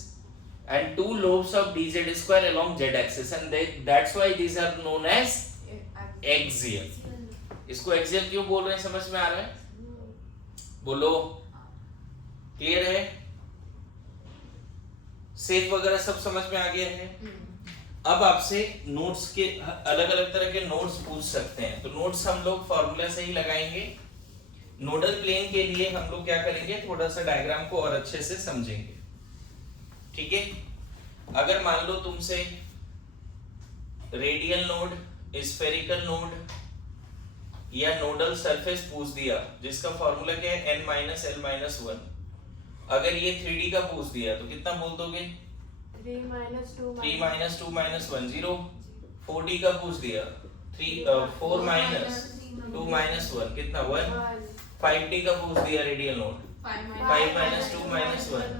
and 2 lobes of dz square along z axis, and that's why these are known as axial. इसको axial क्यों बोल रहे हैं समझ में आ रहा है? बोलो क्लियर है? शेप वगैरह सब समझ में आ गया है? अब आपसे नोट्स के अलग अलग तरह के नोट्स पूछ सकते हैं, तो नोट्स हम लोग फॉर्मूला से ही लगाएंगे। नोडल प्लेन के लिए हम लोग क्या करेंगे, थोड़ा सा डायग्राम को और अच्छे से समझेंगे, ठीक है? अगर मान लो तुमसे रेडियल नोड, स्फेरिकल नोड या नोडल सरफेस पूछ दिया जिसका फॉर्मूला क्या है, n-l-1, अगर ये 3D का पूछ दिया तो कितना बोल दोगे? 3 - 2 - 3 - 2 - 1 0। 4D का पूछ दिया 4 - 2 - 1 कितना 1। 5D का पूछ दिया रेडियल नोड 5 - 2 - 1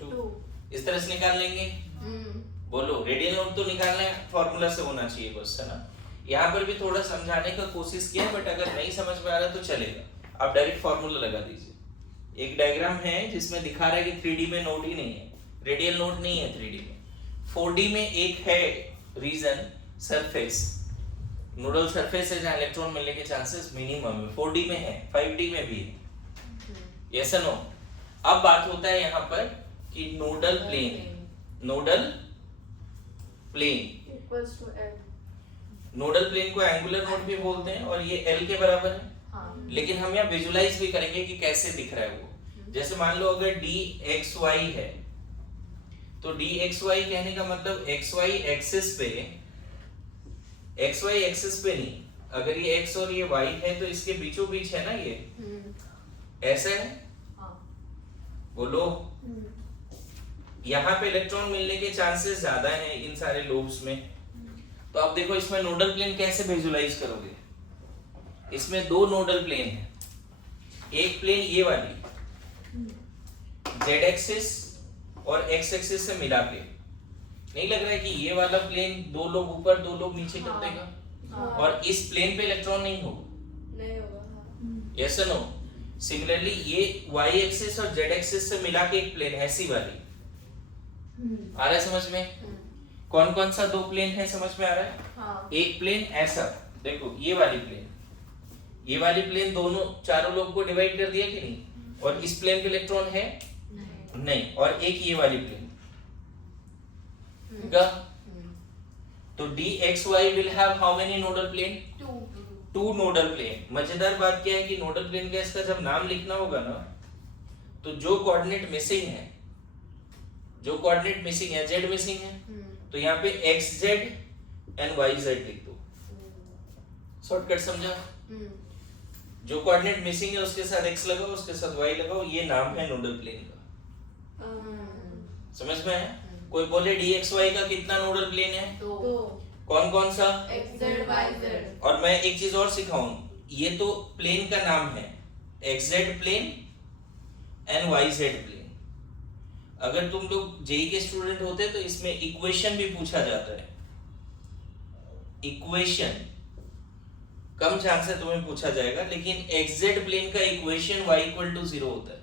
2। इस तरह से निकाल लेंगे। बोलो रेडियल नोट तो निकालना है, फॉर्मूला से होना चाहिए बस, है ना। यहाँ पर भी थोड़ा समझाने का कोशिश किया, बट अगर नहीं समझ में आ रहा तो चलेगा, आप डायरेक्ट फॉर्मूला लगा दीजिए। एक डायग्राम है जिसमें दिखा रहा है कि 3D में नोड ही नहीं है, रेडियल नोड नहीं है 3D में। 4D में एक है रीजन, सरफेस, नोडल सरफेस है जहाँ इलेक्ट्रॉन मिलने के चांसेस मिनिमम है, 4D में है, 5D में भी है, यस नो। अब बात होता है यहाँ पर कि nodal plane, nodal plane, equals to L। Nodal plane को एंगुलर नोड भी बोलते हैं और ये L के बराबर है। हाँ। लेकिन हम यहाँ विजुलाइज भी करेंगे कि कैसे दिख रहा है वो। जैसे मान लो अगर dxy है, तो dxy कहने का मतलब xy एक्सिस पे, xy एक्सिस पे नहीं, अगर ये x और ये y है तो इसके बीचों बीच है ना ये, ऐसा है, बोलो। यहाँ पे इलेक्ट्रॉन मिलने के चांसेस ज्यादा हैं इन सारे लोब्स में। तो अब देखो इसमें नोडल प्लेन कैसे विजुलाइज करोगे। इसमें दो नोडल प्लेन है, एक प्लेन ये वाली z एक्सिस और x एक्सिस से मिला के, नहीं लग रहा है कि ये वाला प्लेन दो लोग ऊपर दो लोग नीचे कर देगा, और इस प्लेन पे इलेक्ट्रॉन नहीं होगा, नहीं होगा। Yes no. सिमिलरली ये y एक्सिस और z एक्सिस से मिला के एक प्लेन ऐसी वाली, आ रहा है समझ में। कौन कौन सा दो प्लेन है समझ में आ रहा है। हाँ। एक प्लेन ऐसा, देखो ये वाली प्लेन, ये वाली प्लेन दोनों चारों लोग को डिवाइड कर दिया कि नहीं, और इस प्लेन पे इलेक्ट्रॉन है नहीं, और एक ये वाली प्लेन का, तो dxy will have how many nodal plane? Two nodal plane. मजेदार बात क्या है कि नोडल प्लेन का इसका जब नाम लिखना होगा ना, तो जो कोऑर्डिनेट मिसिंग है, जो कोऑर्डिनेट मिसिंग है, z मिसिंग है, तो यहाँ पे xz एंड yz लिख दो, शॉर्टकट समझा। जो कोऑर्डिनेट मिसिंग है उसके साथ x लगाओ, उसके साथ y लगाओ, ये नाम है नोडल प्लेन का। समझ में है। कोई बोले dxy का कितना नोडल प्लेन है? दो। कौन कौन सा? xz yz। और मैं एक चीज और सिखाऊं, ये तो प्लेन का नाम है, xz plane and yz plane. अगर तुम लोग जेई के स्टूडेंट होते तो इसमें इक्वेशन भी पूछा जाता है। इक्वेशन कम चांस है तुम्हें पूछा जाएगा, लेकिन xz प्लेन का इक्वेशन y इक्वल टू 0 होता है।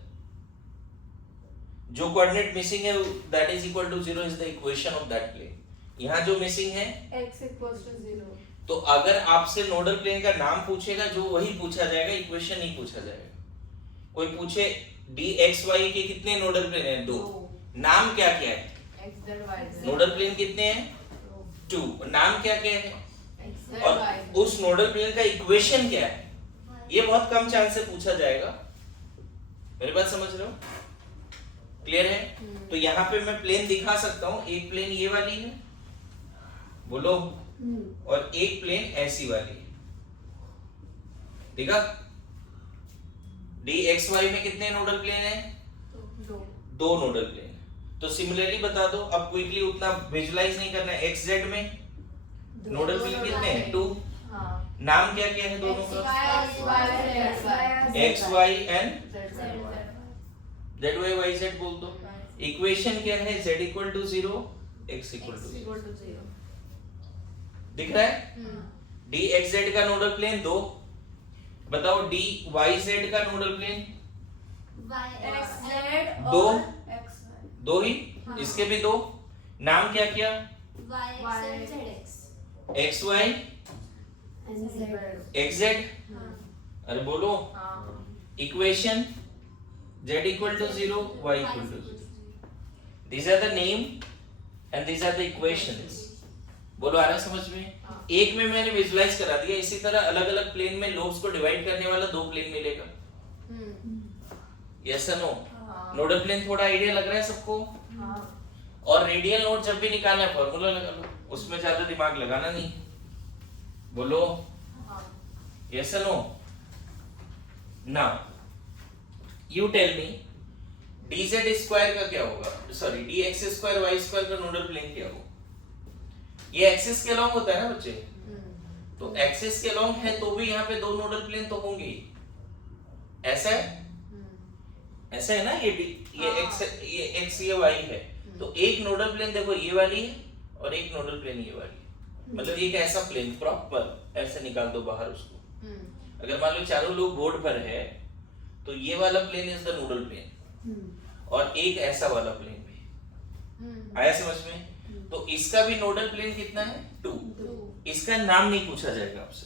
जो कोऑर्डिनेट मिसिंग है that is equal to 0 is the equation of that plane. यहाँ जो मिसिंग है x इक्वल्स टू 0। तो अगर आपसे नोडल प्लेन का नाम पूछेगा जो वही पूछा जाएगा, इक्वेशन नहीं पूछा जाएगा। कोई पूछे dxy के कितने नोडल प्लेन हैं? दो। नाम क्या क्या है? xz yz। नोडल प्लेन कितने हैं? 2। नाम क्या क्या है? और उस नोडल प्लेन का इक्वेशन क्या है? ये बहुत कम चांस से पूछा जाएगा। मेरी बात समझ रहे हो? क्लियर है? तो यहाँ पे मैं प्लेन दिखा सकता हूँ, एक प्लेन ये वाली है, बोलो, और एक प्लेन ऐसी वाली है। देखा? dxy में कितने नोडल प्लेन है? दो नोडल प्लेन। तो सिमिलरली बता दो, अब क्विकली उतना विजुलाइज नहीं करना है। xz में नोडल प्लेन कितने हैं? 2। नाम क्या क्या है दोनों का? xy एंड zy yz बोल दो। इक्वेशन क्या है? z equal to 0, x equal to 0। दिख रहा है? dxz का नोडल प्लेन 2। बताओ dyz का नोडल प्लेन? xz दो। और दो ही। इसके भी 2। नाम क्या क्या? xy xz। अरे बोलो। Equation z equal to 0, y equal to 0। These are the name and these are the equations. बोलो, आ रहा है समझ में? एक में मैंने विजुलाइज करा दिया। इसी तरह अलग अलग प्लेन में लोब्स को डिवाइड करने वाला 2 प्लेन मिलेगा। Yes no? नोडल प्लेन थोड़ा आइडिया लग रहा है सबको? और रेडियल नोड जब भी निकालना है फॉर्मूला लगा लो, उसमें ज्यादा दिमाग लगाना नहीं। बोलो yes no? Now you tell me dz square का क्या होगा? Sorry, dx square y square का नोडल प्लेन क्या होगा? ये एक्सिस के अलोंग होता है ना बच्चे, तो एक्सिस के अलोंग है तो भी यहाँ पे 2 नोडल प्लेन तो होंगे ही। ऐसा है? ऐसा है ना? ये x ये y है, तो एक नोडल प्लेन देखो ये वाली है और एक नोडल प्लेन ये वाली, मतलब एक ऐसा प्लेन प्रॉपर ऐसे निकाल दो बाहर उसको। अगर मान लो चारों लोग बोर्ड पर है तो ये वाला plane is the nodal plane और एक ऐसा वाला प्लेन भी। आया समझ में? तो इसका भी नोडल प्लेन कितना है? 2। इसका नाम नहीं पूछा जाएगा आपसे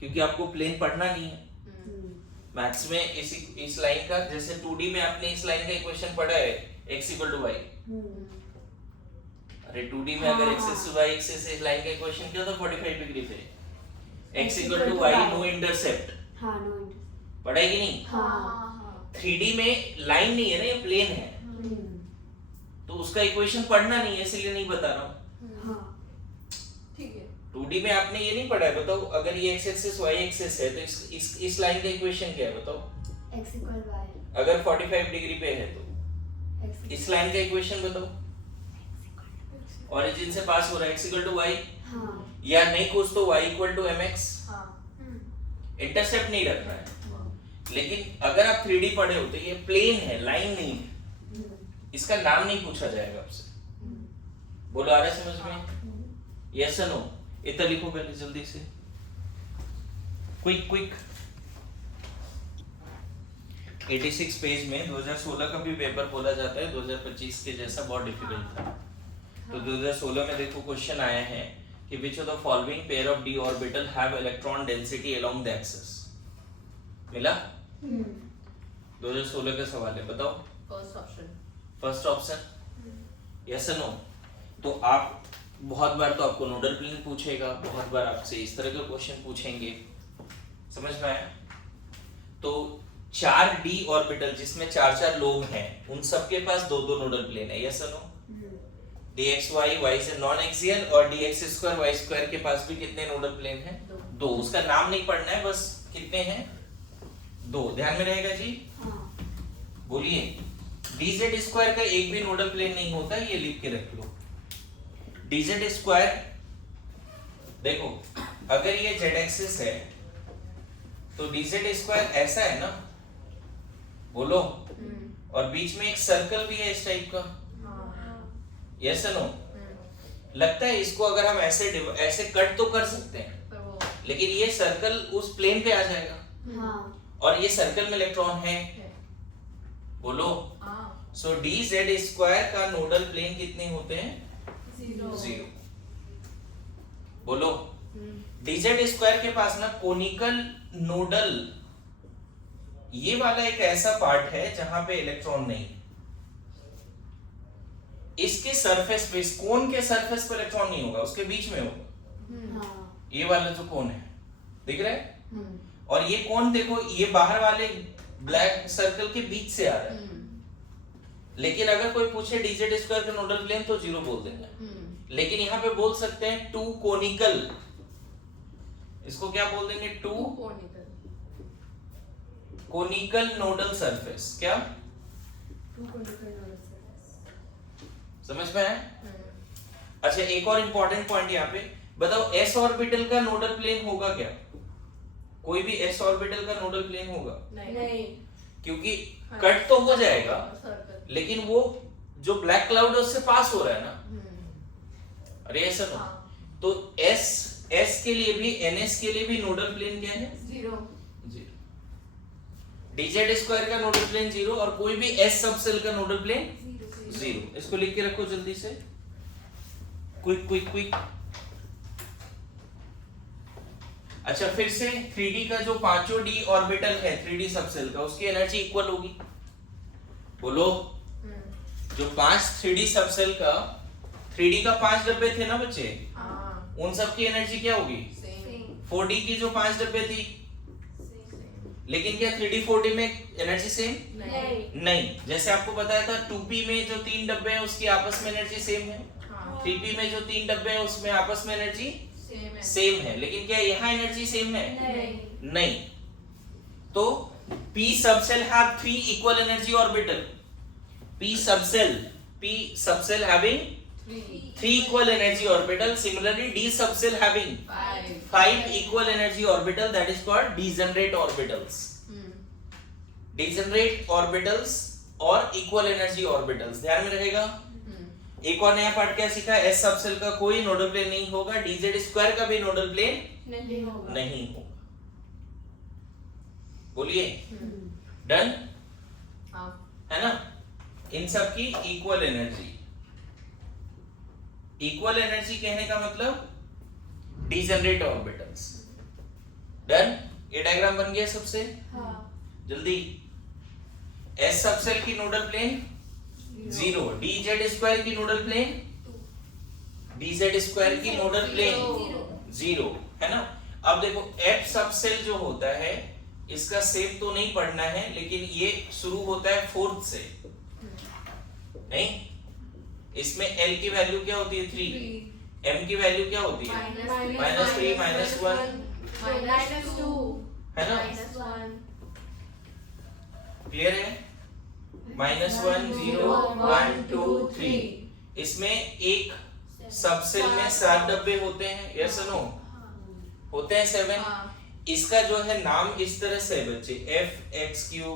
क्योंकि आपको प्लेन पढ़ना नहीं है। मैथ्स में इस लाइन का, जैसे 2D में आपने इस लाइन का इक्वेशन पढ़ा है x = y। अरे 2D में अगर x से y एक्सिस से इस लाइन का इक्वेशन क्या था? 45 डिग्री पे x = y, नो इंटरसेप्ट। हाँ, नो इंटरसेप्ट पढ़ा है कि नहीं? हाँ। 3D में लाइन नहीं है ना, ये प्लेन है, तो उसका इक्वेशन पढ़ना नहीं है, इसलिए नहीं बता रहा हूँ। हाँ, ठीक है। 2D में आपने ये नहीं पढ़ा है, बताओ अगर ये x एक्सिस y एक्सिस है तो इस लाइन का इक्वेशन क्या है बताओ? x = y, अगर 45 डिग्री पे है तो x इस लाइन का इक्वेशन बताओ। ओरिजिन से पास हो रहा है x = y, हाँ, या नहीं कुछ तो y = mx। हाँ। इंटरसेप्ट नहीं रखना है। लेकिन अगर आप 3D पढ़े हो तो ये प्लेन है, लाइन नहीं है, इसका नाम नहीं पूछा जाएगा आपसे। बोलो आ रहा है समझ में? यस और नो? इतना लिखो पहले जल्दी से, क्विक। 86 पेज में 2016 का भी पेपर बोला जाता है, 2025 के जैसा बहुत डिफिकल्ट था। तो 2016 में देखो क्वेश्चन आया है कि which of the following pair of d orbital have electron density along the axis? मिला? 2016 का सवाल है, बताओ। फर्स्ट ऑप्शन यस और नो? तो आप बहुत बार तो आपको नोडल प्लेन पूछेगा, बहुत बार आपसे इस तरह के क्वेश्चन पूछेंगे, समझ में आया? तो 4d ऑर्बिटल जिसमें 4 लोग हैं, उन सबके पास 2 नोडल प्लेन है, यस और नो? dxy y से नॉन एक्सियल और dx² y² के पास भी कितने नोडल प्लेन हैं? 2। उसका नाम नहीं पढ़ना है, बस कितने हैं? 2। ध्यान में रहेगा जी? बोलिए। dz² का एक भी नोडल प्लेन नहीं होता, ये लिख के रख लो। dz² देखो, अगर ये z एक्सिस है तो dz² ऐसा है ना, बोलो, और बीच में एक सर्कल भी है इस टाइप का, यस और नो? लगता है इसको अगर हम ऐसे कट तो कर सकते हैं, लेकिन ये सर्कल उस प्लेन पे आ जाएगा, और ये सर्कल में इलेक्ट्रॉन है, बोलो। सो dz² का नोडल प्लेन कितने होते हैं? 0। बोलो। dz² के पास ना कोनिकल नोडल, ये वाला एक ऐसा पार्ट है जहां पे इलेक्ट्रॉन नहीं है। इसके सरफेस पे, इस कोन के सरफेस पर इलेक्ट्रॉन नहीं होगा, उसके बीच में होगा। ये वाला जो कोन है, दिख रहा है? और ये कोन देखो, ये बाहर वाले ब्लैक सर्कल के बीच से आ रहा है। लेकिन अगर कोई पूछे dz² का नोडल प्लेन तो 0 बोल देंगे। लेकिन यहाँ पे बोल सकते हैं 2 कोनिकल, इसको क्या बोल देंगे? 2 कोनिकल नोडल सरफेस। क्या? 2 कोनिकल नोडल सरफेस। समझ में आया? अच्छा, एक और इंपॉर्टेंट पॉइंट यहाँ पे बताओ, s ऑर्बिटल का नोडल प्लेन होगा क्या? कोई भी s ऑर्बिटल का नोडल प्लेन होगा? नहीं। क्योंकि कट तो हो जाएगा, लेकिन वो जो ब्लैक क्लाउड है उससे पास हो रहा है ना। अरे ऐसा तो तो s के लिए भी, ns के लिए भी नोडल प्लेन क्या है? 0। dz² का नोडल प्लेन 0 और कोई भी s सब सेल का नोडल प्लेन 0। इसको लिख के रखो जल्दी से, क्विक। अच्छा, फिर से 3D का जो 5 d ऑर्बिटल है 3D सबसेल का, उसकी एनर्जी इक्वल होगी, बोलो। जो 5 3D सबसेल का, 3D का 5 डब्बे थे ना बच्चे, उन सब की एनर्जी क्या होगी? 4D की जो 5 डब्बे थी, लेकिन क्या 3D 4D में एनर्जी सेम? नहीं। जैसे आपको बताया था 2p में जो 3 डब्बे हैं उसकी आपस में एनर्जी सेम है, 3p में जो 3 डब्बे हैं उसमें आपस में एनर्जी सेम है। लेकिन क्या यहाँ एनर्जी सेम है? नहीं। तो p subshell have 3 equal energy orbital, p subcell having 3 equal energy orbital. Similarly d subcell having 5 equal energy orbital, that is called degenerate orbitals. Degenerate orbitals और equal energy orbitals, ध्यान में रहेगा। एक और नया पार्ट क्या सीखा, एस सब सेल का कोई नोडल प्लेन नहीं होगा, dz स्क्वायर का भी नोडल प्लेन नहीं होगा। नहीं होगा। बोलिए डन हाँ। है ना। इन सब की इक्वल एनर्जी, इक्वल एनर्जी कहने का मतलब डिजनरेट ऑर्बिटल्स। डन, ये डायग्राम बन गया सबसे। हाँ। जल्दी, एस सब सेल की नोडल प्लेन 0, dz स्क्वायर की नोडल प्लेन, dz स्क्वायर की नोडल प्लेन 0 है ना। अब देखो एफ सब सेल जो होता है इसका शेप तो नहीं पढ़ना है, लेकिन ये शुरू होता है 4th से, नहीं, इसमें L की वैल्यू क्या होती है 3, M की वैल्यू क्या होती है -3 -1 -2 है ना। क्लियर है, -1 0 1 2 3। इसमें एक सब सेल में 7 डब्बे होते हैं, यस नो, होते हैं 7। हाँ। इसका जो है नाम इस तरह से है बच्चे, f(x3)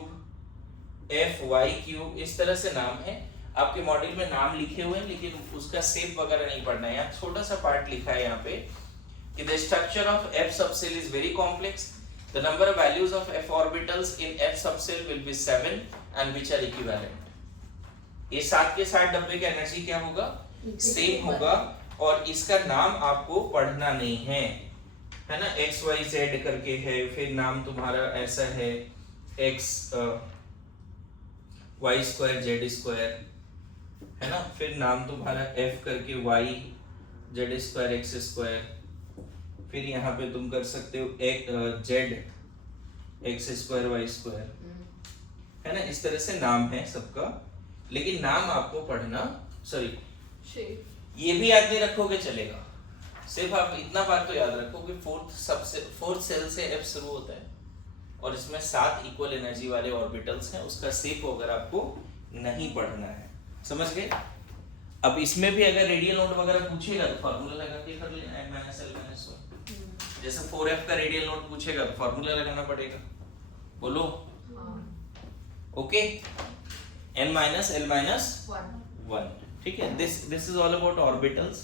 f(y3), इस तरह से नाम है। आपके मॉड्यूल में नाम लिखे हुए हैं, लेकिन उसका शेप वगैरह नहीं पढ़ना है। यहाँ छोटा सा पार्ट लिखा है यहाँ पे कि the structure of f subshell is very complex, the number of values of f orbitals in f subshell will be 7 and which are equivalent. ये 7 के 7 डब्बे का एनर्जी क्या होगा, सेम होगा, और इसका नाम आपको पढ़ना नहीं है ना। x y z करके है, फिर नाम तुम्हारा ऐसा है x y square z square है ना, फिर नाम तुम्हारा f करके y z square x square, फिर यहाँ पे तुम कर सकते हो z x square y square है ना। इस तरह से नाम है सबका, लेकिन नाम आपको पढ़ना, सॉरी ये भी याद नहीं रखोगे चलेगा, सिर्फ आप इतना बात तो याद रखो कि फोर्थ सेल से F शुरू होता है और इसमें 7 इक्वल एनर्जी वाले ऑर्बिटल्स हैं, उसका शेप वगैरह आपको नहीं पढ़ना है, समझ गए। अब इसमें भी अगर रेडियल नोट वगैरह पूछेगा तो फार्मूला लगा के कर लेना, n - l - 1। जैसे 4f का रेडियल नोट पूछेगा तो फार्मूला लगाना पड़ेगा, बोलो ओके, n - l - 1। ठीक है, this is all about orbitals.